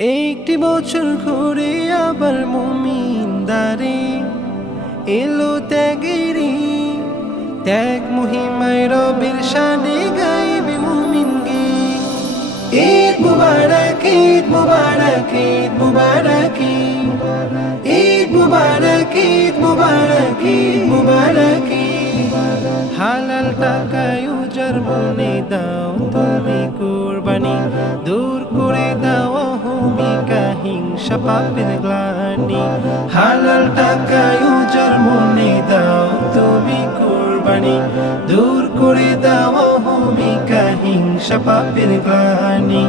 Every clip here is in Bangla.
একটি বছর ঘুরে আবার মুমিন দারে এলো ত্যাগেরি ত্যাগ মহিমায় রবের শানে গাইবে মুমিন গে। ঈদ মুবারক ঈদ মুবারক ঈদ মুবারক ঈদ মুবারক ঈদ মুবারক ঈদ মুবারক। হালাল টাকায় উজার মনে দাও তুমি কুরবানি, দূর করে দাও অহমিকা হিংসা পাপের গ্লানি। হালাল টাকায় উজার মনে দাও তুমি কুরবানি, দূর করে দাও অহমিকা হিংসা পাপের গ্লানি।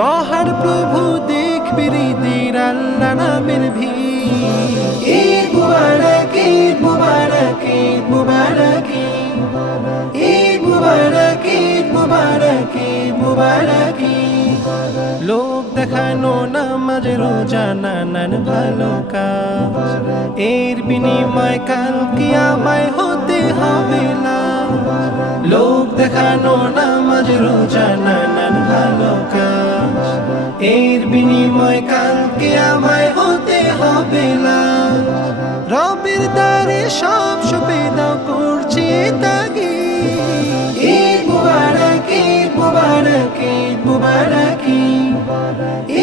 মহান প্রভু দেখবে হৃদের আল্লাহ নামের ভিড়। ঈদ মুবারক ঈদ মুবারক ঈদ মুবারক ঈদ মুবারক ঈদ মুবারক ঈদ মুবারক। লোক দেখানো নামাজ রোজা নানান ভালো কাজ, এর বিনিময় কাল কিয়ামত হতে হবে না। লোক দেখানো নামাজ রোজা নানান ভালো কাজ, এর বিনিময় কাল কিয়ামত হতে হবে না। রবের দ্বারে সব সুবিধা করছে তাগি। ঈদ মুবারক ঈদ মুবারক ঈদ মুবারক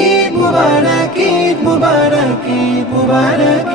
ঈদ মুবারক ঈদ মুবারক ঈদ মুবারক।